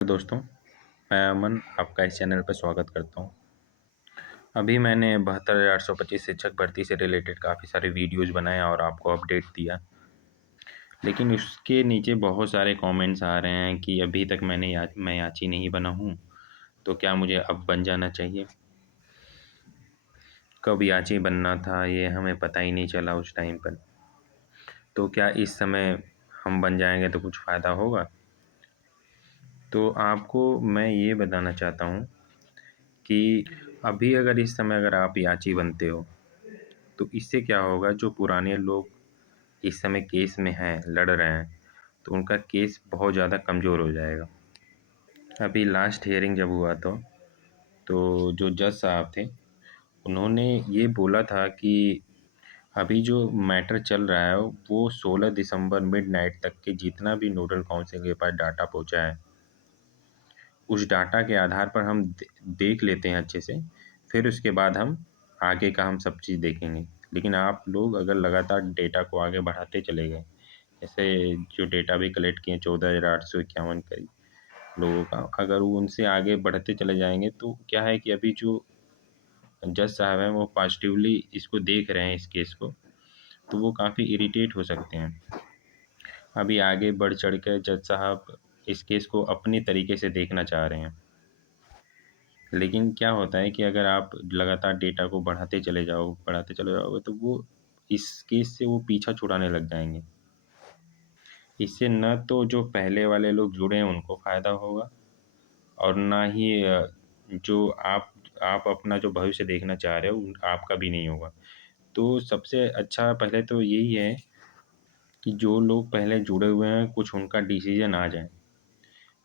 दोस्तों, मैं अमन आपका इस चैनल पर स्वागत करता हूं। अभी मैंने 72,825 शिक्षक भर्ती से रिलेटेड काफ़ी सारे वीडियोज़ बनाए और आपको अपडेट दिया। लेकिन उसके नीचे बहुत सारे कमेंट्स आ रहे हैं कि अभी तक मैं याची नहीं बना हूं, तो क्या मुझे अब बन जाना चाहिए? कब याची बनना था ये हमें पता ही नहीं चला उस टाइम पर। तो क्या इस समय हम बन जाएंगे तो कुछ फ़ायदा होगा? तो आपको मैं ये बताना चाहता हूँ कि अभी अगर इस समय अगर आप याची बनते हो तो इससे क्या होगा, जो पुराने लोग इस समय केस में हैं, लड़ रहे हैं, तो उनका केस बहुत ज़्यादा कमज़ोर हो जाएगा। अभी लास्ट हियरिंग जब हुआ तो जो जज साहब थे उन्होंने ये बोला था कि अभी जो मैटर चल रहा है वो 16 दिसंबर मिडनाइट तक के जितना भी नोडल काउंसिल के पास डाटा पहुंचा है, उस डाटा के आधार पर हम देख लेते हैं अच्छे से, फिर उसके बाद हम आगे का हम सब चीज़ देखेंगे। लेकिन आप लोग अगर लगातार डेटा को आगे बढ़ाते चले गए, जैसे जो डेटा भी कलेक्ट किए 14,851 करीब लोगों का, अगर वो उनसे आगे बढ़ते चले जाएंगे तो क्या है कि अभी जो जज साहब हैं वो पॉजिटिवली इसको देख रहे हैं इस केस को, तो वो काफ़ी इरिटेट हो सकते हैं। अभी आगे बढ़ चढ़ कर जज साहब इस केस को अपनी तरीके से देखना चाह रहे हैं। लेकिन क्या होता है कि अगर आप लगातार डेटा को बढ़ाते चले जाओगे तो वो इस केस से वो पीछा छुड़ाने लग जाएंगे। इससे न तो जो पहले वाले लोग जुड़े हैं उनको फ़ायदा होगा, और ना ही जो आप अपना जो भविष्य देखना चाह रहे हो आपका भी नहीं होगा। तो सबसे अच्छा पहले तो यही है कि जो लोग पहले जुड़े हुए हैं कुछ उनका डिसीजन आ जाए।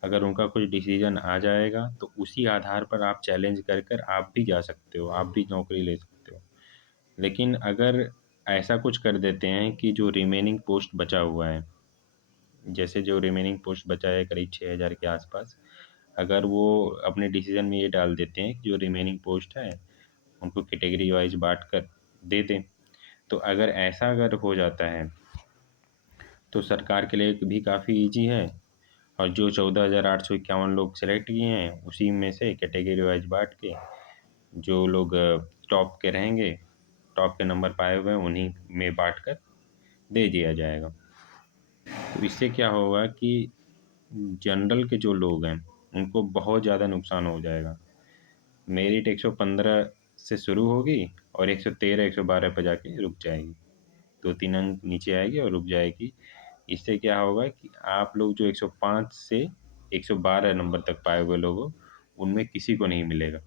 अगर उनका कुछ डिसीजन आ जाएगा तो उसी आधार पर आप चैलेंज कर कर आप भी जा सकते हो, आप भी नौकरी ले सकते हो। लेकिन अगर ऐसा कुछ कर देते हैं कि जो रिमेनिंग पोस्ट बचा हुआ है, जैसे जो रिमेनिंग पोस्ट बचा है करीब 6,000 के आसपास, अगर वो अपने डिसीजन में ये डाल देते हैं कि जो रिमेनिंग पोस्ट है उनको कैटेगरी वाइज बांट कर दे दें, तो अगर हो जाता है तो सरकार के लिए भी काफ़ी ईजी है। और जो 14,851 लोग सेलेक्ट किए हैं उसी में से कैटेगरी वाइज बांट के जो लोग टॉप के रहेंगे, टॉप के नंबर पाए हुए हैं उन्हीं में बांट कर दे दिया जाएगा। तो इससे क्या होगा कि जनरल के जो लोग हैं उनको बहुत ज़्यादा नुकसान हो जाएगा। मेरिट 115 से शुरू होगी और 113 112 पर जाके रुक जाएगी, 2-3 अंक नीचे आएगी और रुक जाएगी। इससे क्या होगा कि आप लोग जो 105 से 112 नंबर तक पाए हुए लोग हो उनमें किसी को नहीं मिलेगा।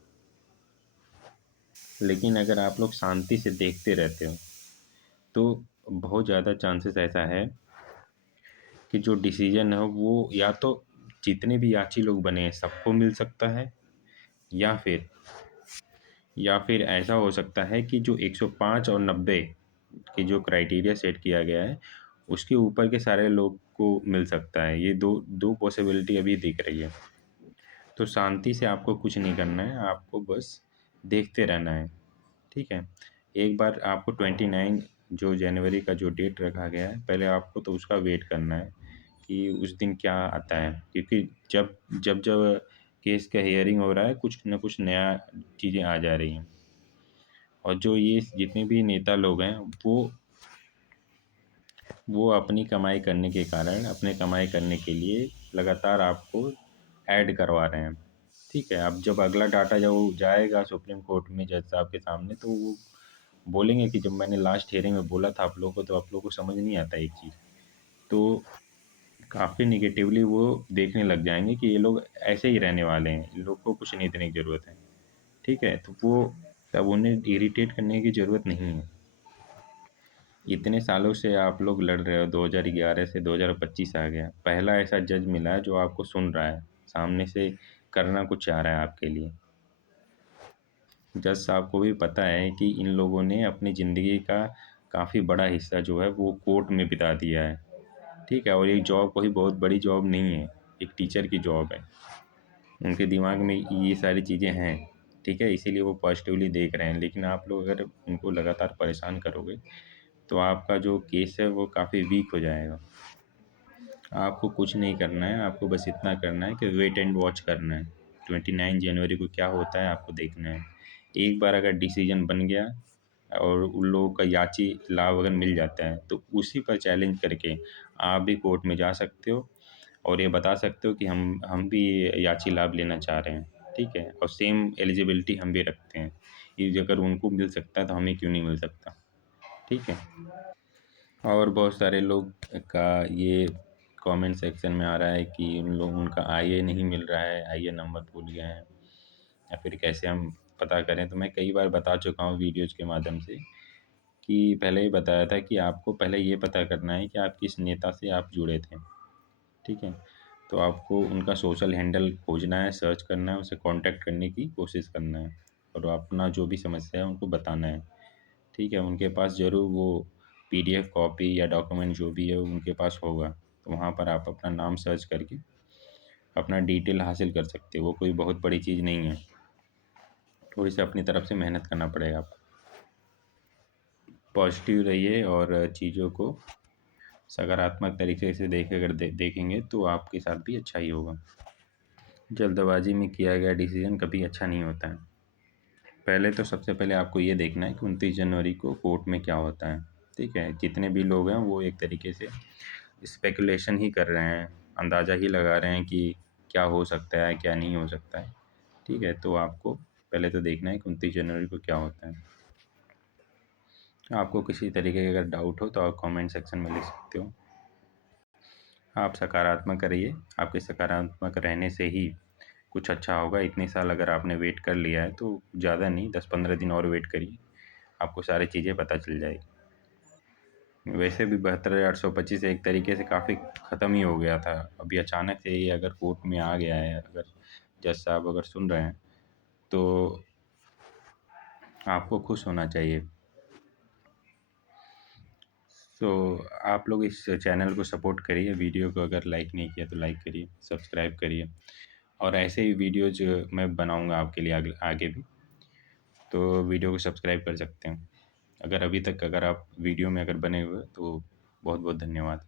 लेकिन अगर आप लोग शांति से देखते रहते हो तो बहुत ज़्यादा चांसेस ऐसा है कि जो डिसीजन है वो या तो जितने भी याची लोग बने हैं सबको मिल सकता है, या फिर ऐसा हो सकता है कि जो 105 और 90 के जो क्राइटेरिया सेट किया गया है उसके ऊपर के सारे लोग को मिल सकता है। ये दो दो पॉसिबिलिटी अभी दिख रही है। तो शांति से आपको कुछ नहीं करना है, आपको बस देखते रहना है। ठीक है, एक बार आपको 29 जो जनवरी का जो डेट रखा गया है पहले आपको तो उसका वेट करना है कि उस दिन क्या आता है, क्योंकि जब जब जब केस का हियरिंग हो रहा है कुछ न कुछ नया चीज़ें आ जा रही हैं। और जो ये जितने भी नेता लोग हैं वो अपनी कमाई करने के कारण अपने कमाई करने के लिए लगातार आपको ऐड करवा रहे हैं। ठीक है, अब जब अगला डाटा जब जाएगा सुप्रीम कोर्ट में जज साहब के सामने तो वो बोलेंगे कि जब मैंने लास्ट हियरिंग में बोला था आप लोगों को, तो आप लोगों को समझ नहीं आता एक चीज़। तो काफ़ी निगेटिवली वो देखने लग जाएंगे कि ये लोग ऐसे ही रहने वाले हैं, इन लोग को कुछ नहीं देने की ज़रूरत है। ठीक है, तो वो तब उन्हें इरिटेट करने की ज़रूरत नहीं है। इतने सालों से आप लोग लड़ रहे हो, 2011 से 2025 आ गया, पहला ऐसा जज मिला है जो आपको सुन रहा है, सामने से करना कुछ चाह रहा है आपके लिए। जज साहब को भी पता है कि इन लोगों ने अपनी ज़िंदगी का काफ़ी बड़ा हिस्सा जो है वो कोर्ट में बिता दिया है। ठीक है, और ये जॉब कोई बहुत बड़ी जॉब नहीं है, एक टीचर की जॉब है। उनके दिमाग में ये सारी चीज़ें हैं। ठीक है, इसीलिए वो पॉजिटिवली देख रहे हैं। लेकिन आप लोग अगर उनको लगातार परेशान करोगे तो आपका जो केस है वो काफ़ी वीक हो जाएगा। आपको कुछ नहीं करना है, आपको बस इतना करना है कि वेट एंड वॉच करना है। 29 जनवरी को क्या होता है आपको देखना है। एक बार अगर डिसीजन बन गया और उन लोगों का याची लाभ अगर मिल जाता है तो उसी पर चैलेंज करके आप भी कोर्ट में जा सकते हो और ये बता सकते हो कि हम भी ये याची लाभ लेना चाह रहे हैं। ठीक है, और सेम एलिजिबिलिटी हम भी रखते हैं। ये अगर उनको मिल सकता है तो हमें क्यों नहीं मिल सकता। ठीक है। और बहुत सारे लोग का ये कमेंट सेक्शन में आ रहा है कि उनका आईए नहीं मिल रहा है, आईए नंबर भूल गए हैं या फिर कैसे हम पता करें। तो मैं कई बार बता चुका हूँ वीडियोज़ के माध्यम से कि पहले ही बताया था कि आपको पहले ये पता करना है कि आप किस नेता से आप जुड़े थे। ठीक है, तो आपको उनका सोशल हैंडल खोजना है, सर्च करना है, उसे कांटेक्ट करने की कोशिश करना है और अपना जो भी समस्या है उनको बताना है। ठीक है, उनके पास ज़रूर वो पीडीएफ कॉपी या डॉक्यूमेंट जो भी है उनके पास होगा, तो वहाँ पर आप अपना नाम सर्च करके अपना डिटेल हासिल कर सकते हो। वो कोई बहुत बड़ी चीज़ नहीं है, थोड़ी सी अपनी तरफ से मेहनत करना पड़ेगा आपको। पॉजिटिव रहिए और चीज़ों को सकारात्मक तरीके से देखेंगे तो आपके साथ भी अच्छा ही होगा। जल्दबाजी में किया गया डिसीजन कभी अच्छा नहीं होता है। पहले तो सबसे पहले आपको ये देखना है कि 29 जनवरी को कोर्ट में क्या होता है। ठीक है, जितने भी लोग हैं वो एक तरीके से स्पेकुलेशन ही कर रहे हैं, अंदाज़ा ही लगा रहे हैं कि क्या हो सकता है क्या नहीं हो सकता है। ठीक है, तो आपको पहले तो देखना है कि 29 जनवरी को क्या होता है। आपको किसी तरीके का अगर डाउट हो तो आप कमेंट सेक्शन में लिख सकते हो। आप सकारात्मक रहिए, आपके सकारात्मक रहने से ही कुछ अच्छा होगा। इतने साल अगर आपने वेट कर लिया है तो ज़्यादा नहीं, 10-15 दिन और वेट करिए, आपको सारी चीज़ें पता चल जाएगी। वैसे भी 72,825 एक तरीके से काफ़ी ख़त्म ही हो गया था। अभी अचानक से ये अगर कोर्ट में आ गया है, अगर जज साहब अगर सुन रहे हैं तो आपको खुश होना चाहिए। तो आप लोग इस चैनल को सपोर्ट करिए, वीडियो को अगर लाइक नहीं किया तो लाइक करिए, सब्सक्राइब करिए और ऐसे ही वीडियोज मैं बनाऊंगा आपके लिए आगे आगे भी। तो वीडियो को सब्सक्राइब कर सकते हैं। अगर अभी तक अगर आप वीडियो में अगर बने हुए तो बहुत बहुत धन्यवाद।